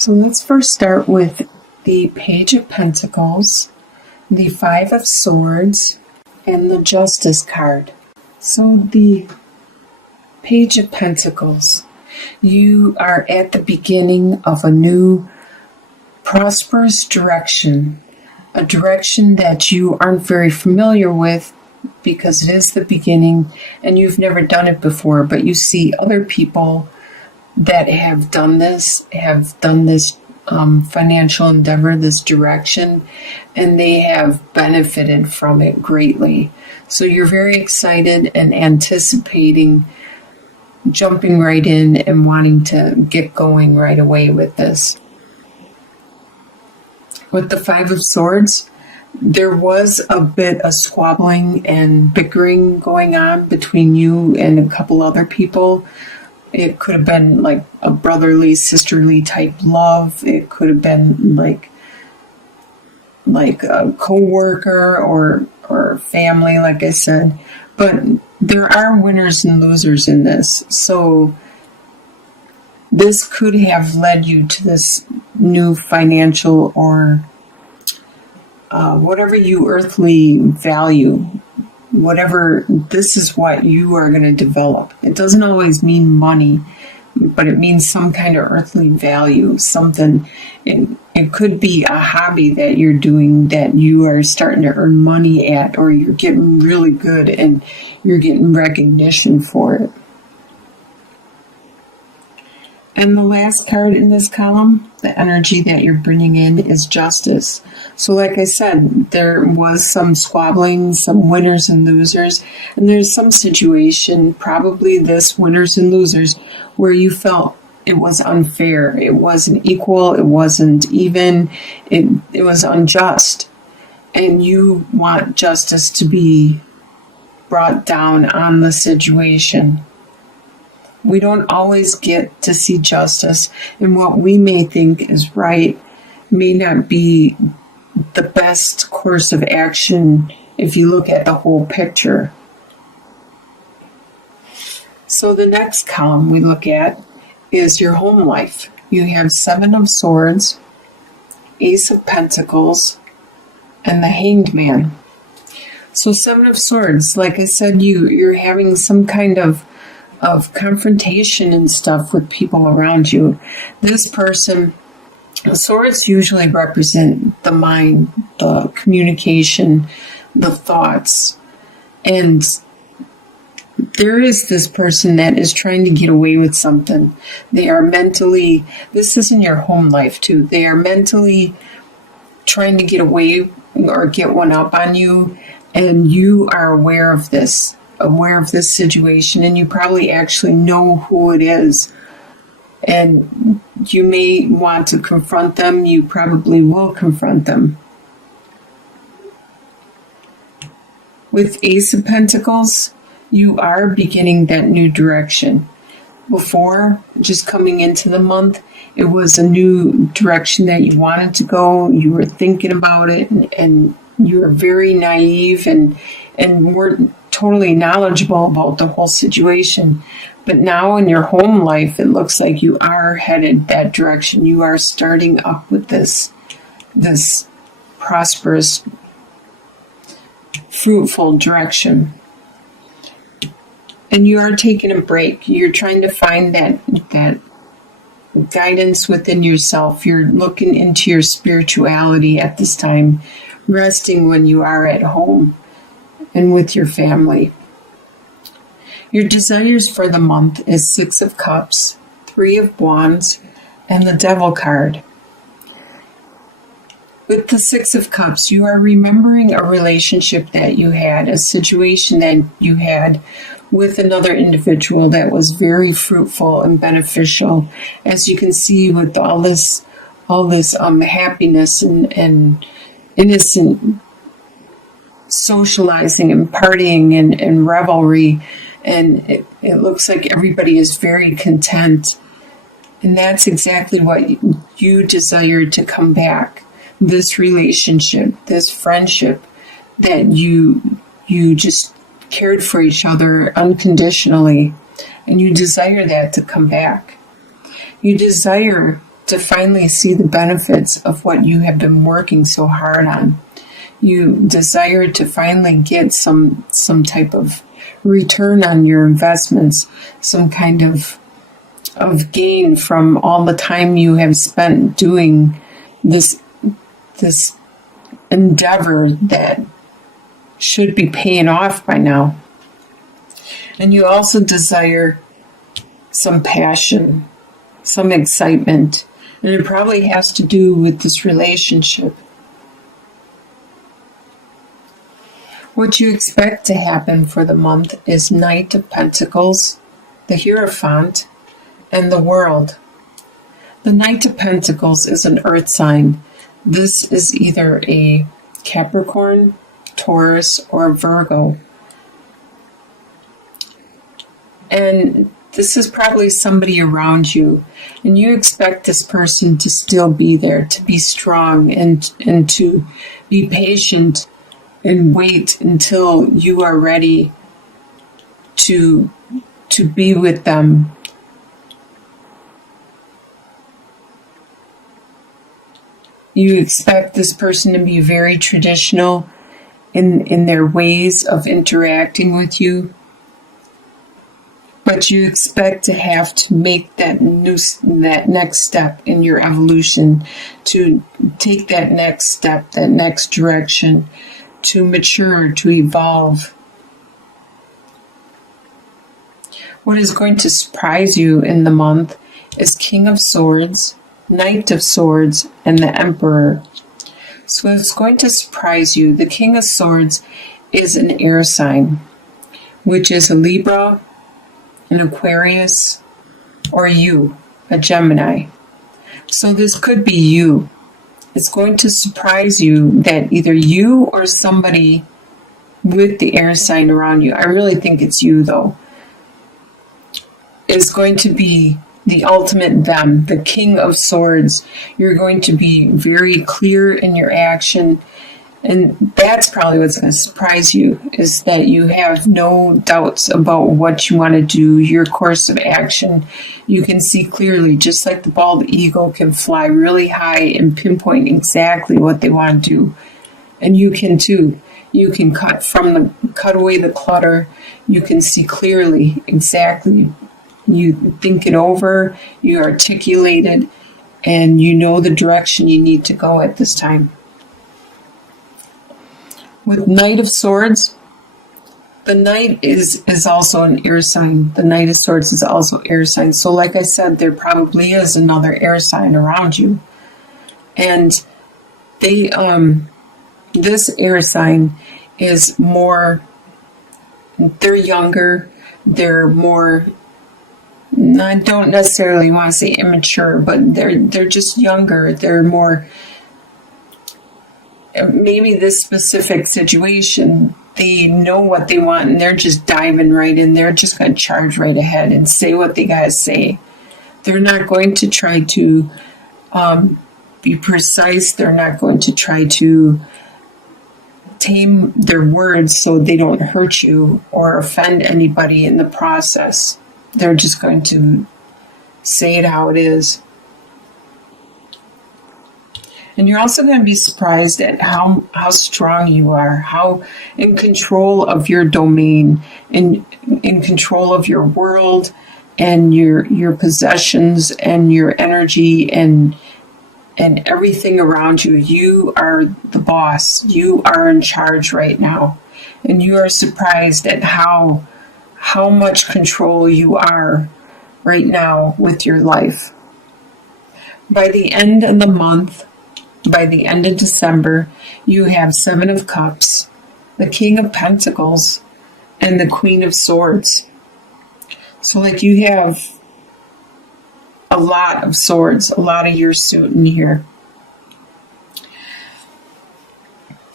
So let's first start with the Page of Pentacles, the Five of Swords, and the Justice card. So the Page of Pentacles, you are at the beginning of a new prosperous direction, a direction that you aren't very familiar with because it is the beginning and you've never done it before, but you see other people that have done this financial endeavor, this direction, and they have benefited from it greatly. So you're very excited and anticipating jumping right in and wanting to get going right away with this. With the Five of Swords, there was a bit of squabbling and bickering going on between you and a couple other people. It could have been like a brotherly, sisterly type love. It could have been like a co-worker or family, like I said. But there are winners and losers in this. So this could have led you to this new financial or whatever you earthly value. Whatever, this is what you are going to develop. It doesn't always mean money, but it means some kind of earthly value, something. It could be a hobby that you're doing that you are starting to earn money at, or you're getting really good and you're getting recognition for it. And the last card in this column, the energy that you're bringing in, is Justice. So like I said, there was some squabbling, some winners and losers, and there's some situation, probably this winners and losers, where you felt it was unfair, it wasn't equal, it wasn't even, it was unjust. And you want justice to be brought down on the situation. We don't always get to see justice, and what we may think is right may not be the best course of action if you look at the whole picture. So the next column we look at is your home life. You have Seven of Swords, Ace of Pentacles, and the Hanged Man. So Seven of Swords, like I said, you're having some kind of confrontation and stuff with people around you. This person, the swords usually represent the mind, the communication, the thoughts. And there is this person that is trying to get away with something. They are mentally, this is in your home life too, they are mentally trying to get away or get one up on you, and you are aware of this situation, and you probably actually know who it is, and you may want to confront them. You probably will confront them. With Ace of Pentacles, you are beginning that new direction. Before, just coming into the month, it was a new direction that you wanted to go. You were thinking about it, and you were very naive and weren't totally knowledgeable about the whole situation. But now in your home life, it looks like you are headed that direction. You are starting up with this prosperous, fruitful direction. And you are taking a break. You're trying to find that guidance within yourself. You're looking into your spirituality at this time, resting when you are at home and with your family. Your desires for the month is Six of Cups, Three of Wands, and the Devil card. With the Six of Cups, you are remembering a relationship that you had, a situation that you had with another individual that was very fruitful and beneficial. As you can see, with all this happiness and innocent socializing and partying and revelry, and it looks like everybody is very content, and that's exactly what you desire to come back. This relationship, this friendship, that you just cared for each other unconditionally, and you desire that to come back. You desire to finally see the benefits of what you have been working so hard on. You desire to finally get some type of return on your investments, some kind of gain from all the time you have spent doing this endeavor that should be paying off by now. And you also desire some passion, some excitement, and it probably has to do with this relationship. What you expect to happen for the month is Knight of Pentacles, the Hierophant, and the World. The Knight of Pentacles is an earth sign. This is either a Capricorn, Taurus, or Virgo. And this is probably somebody around you, and you expect this person to still be there, to be strong, and to be patient and wait until you are ready to be with them. You expect this person to be very traditional in their ways of interacting with you, but you expect to have to make that next step in your evolution, to take that next step, that next direction, to mature, to evolve. What is going to surprise you in the month is King of Swords, Knight of Swords, and the Emperor. So it's going to surprise you. The King of Swords is an air sign, which is a Libra, an Aquarius, or you, a Gemini. So this could be you. It's going to surprise you that either you or somebody with the air sign around you, I really think it's you though, is going to be the ultimate them, the King of Swords. You're going to be very clear in your action, and that's probably what's going to surprise you, is that you have no doubts about what you want to do, your course of action. You can see clearly, just like the bald eagle can fly really high and pinpoint exactly what they want to do. And you can too. You can cut away the clutter. You can see clearly exactly. You think it over, you articulate it, and you know the direction you need to go at this time. With Knight of Swords, the Knight is also an air sign. The Knight of Swords is also air sign. So like I said, there probably is another air sign around you. And they this air sign is more, they're younger, they're more, I don't necessarily want to say immature, but they're just younger. They're more, maybe this specific situation, they know what they want and they're just diving right in. They're just going to charge right ahead and say what they got to say. They're not going to try to be precise. They're not going to try to tame their words so they don't hurt you or offend anybody in the process. They're just going to say it how it is. And you're also going to be surprised at how strong you are, how in control of your domain, in control of your world and your possessions and your energy and everything around you. You are the boss. You are in charge right now. And you are surprised at how much control you are right now with your life. By the end of the month, by the end of December, you have Seven of Cups, the King of Pentacles, and the Queen of Swords. So like you have a lot of swords, a lot of your suit in here.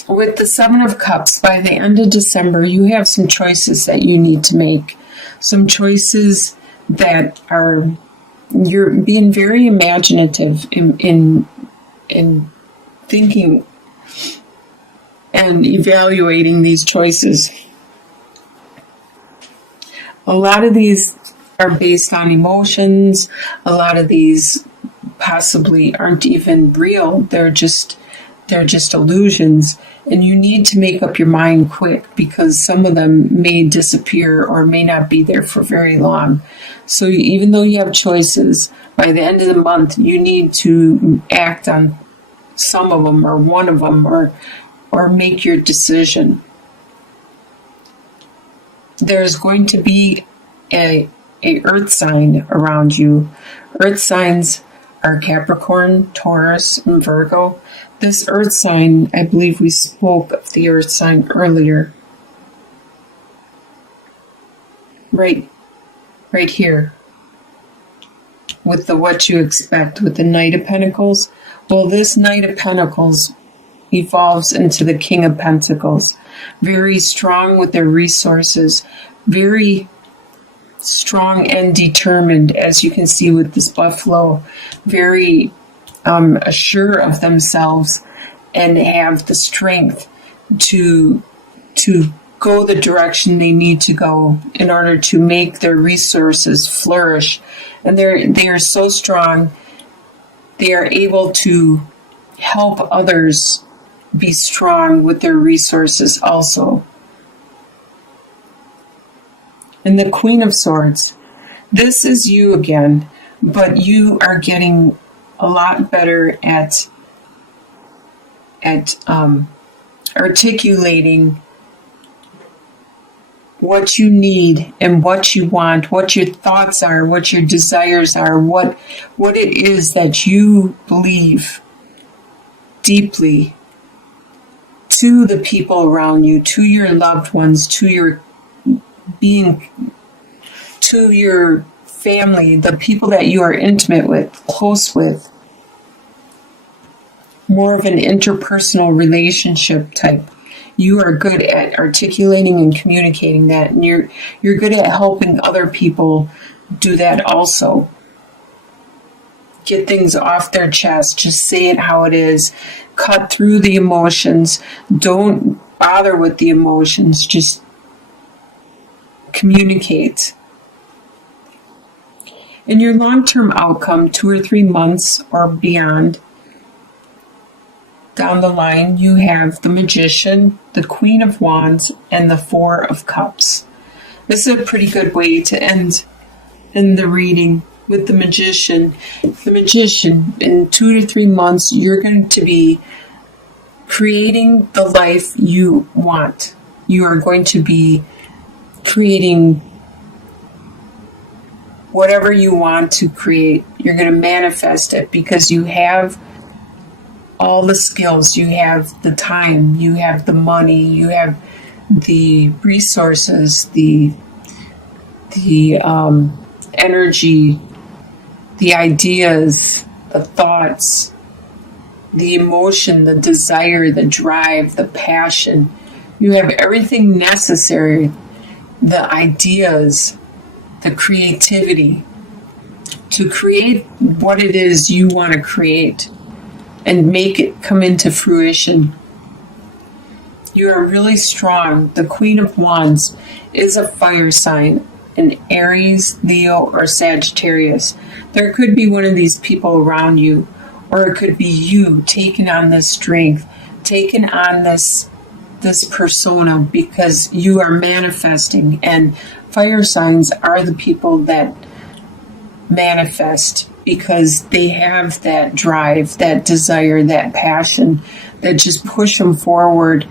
With the Seven of Cups, by the end of December, you have some choices that you need to make. Some choices that are, you're being very imaginative in thinking and evaluating these choices. A lot of these are based on emotions. A lot of these possibly aren't even real. They're just illusions. And you need to make up your mind quick, because some of them may disappear or may not be there for very long. So even though you have choices, by the end of the month, you need to act on some of them or one of them, or make your decision. There's going to be a earth sign around you. Earth signs are Capricorn, Taurus, and Virgo. This earth sign, I believe we spoke of the earth sign earlier. Right here. With the what you expect, with the Knight of Pentacles. Well, this Knight of Pentacles evolves into the King of Pentacles. Very strong with their resources. Very strong and determined, as you can see with this buffalo. Very assured of themselves, and have the strength to go the direction they need to go in order to make their resources flourish. And they are so strong, they are able to help others be strong with their resources also. And the Queen of Swords, this is you again, but you are getting a lot better at articulating what you need and what you want, what your thoughts are, what your desires are, what it is that you believe deeply to the people around you, to your loved ones, to your being, to your family, the people that you are intimate with, close with. More of an interpersonal relationship type. You are good at articulating and communicating that, and you're good at helping other people do that also. Get things off their chest. Just say it how it is. Cut through the emotions. Don't bother with the emotions. Just communicate. In your long-term outcome, 2 or 3 months or beyond, down the line, you have the Magician, the Queen of Wands, and the Four of Cups. This is a pretty good way to end in the reading with the Magician. The Magician, in 2 to 3 months, you're going to be creating the life you want. You are going to be creating whatever you want to create. You're going to manifest it because you have all the skills, you have the time, you have the money, you have the resources, the energy, the ideas, the thoughts, the emotion, the desire, the drive, the passion. You have everything necessary, the ideas, the creativity to create what it is you want to create and make it come into fruition. You are really strong. The Queen of Wands is a fire sign, an Aries, Leo, or Sagittarius. There could be one of these people around you, or it could be you taking on this strength, taking on this persona, because you are manifesting. And fire signs are the people that manifest because they have that drive, that desire, that passion that just push them forward.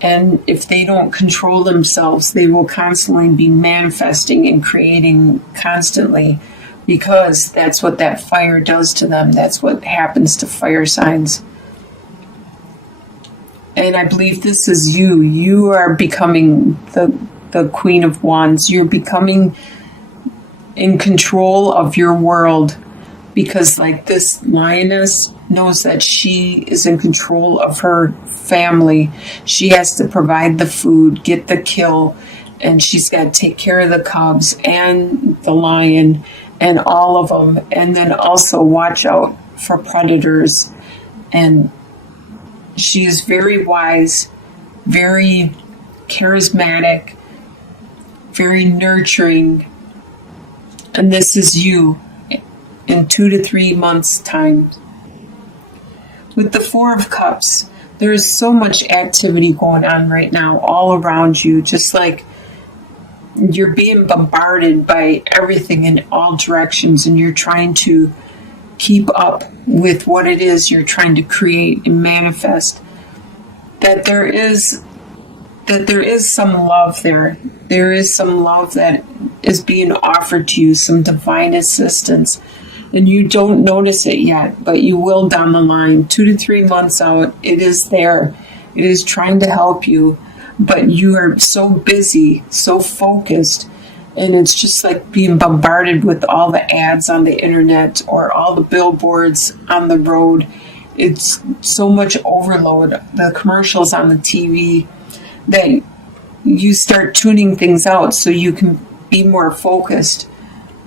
And if they don't control themselves, they will constantly be manifesting and creating constantly, because that's what that fire does to them. That's what happens to fire signs. And I believe this is you. You are becoming the Queen of Wands. You're becoming in control of your world, because like this lioness knows that she is in control of her family. She has to provide the food, get the kill, and she's got to take care of the cubs and the lion and all of them, and then also watch out for predators. And she is very wise, very charismatic, very nurturing. And this is you. in 2 to 3 months' time. With the Four of Cups, there is so much activity going on right now all around you, just like you're being bombarded by everything in all directions, and you're trying to keep up with what it is you're trying to create and manifest. That there is some love there. There is some love that is being offered to you, some divine assistance. And you don't notice it yet, but you will down the line. 2 to 3 months out, it is there. It is trying to help you, but you are so busy, so focused, and it's just like being bombarded with all the ads on the internet or all the billboards on the road. It's so much overload, the commercials on the TV, that you start tuning things out so you can be more focused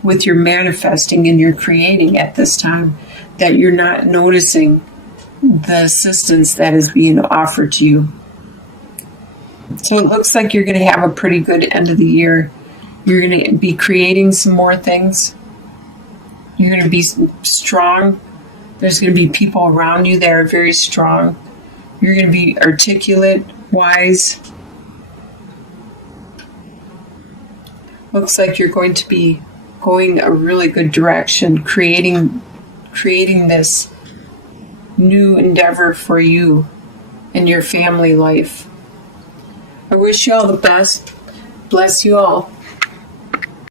with your manifesting and your creating at this time, that you're not noticing the assistance that is being offered to you. So it looks like you're going to have a pretty good end of the year. You're going to be creating some more things. You're going to be strong. There's going to be people around you that are very strong. You're going to be articulate, wise. Looks like you're going to be going a really good direction, creating this new endeavor for you and your family life. I wish you all the best. Bless you all.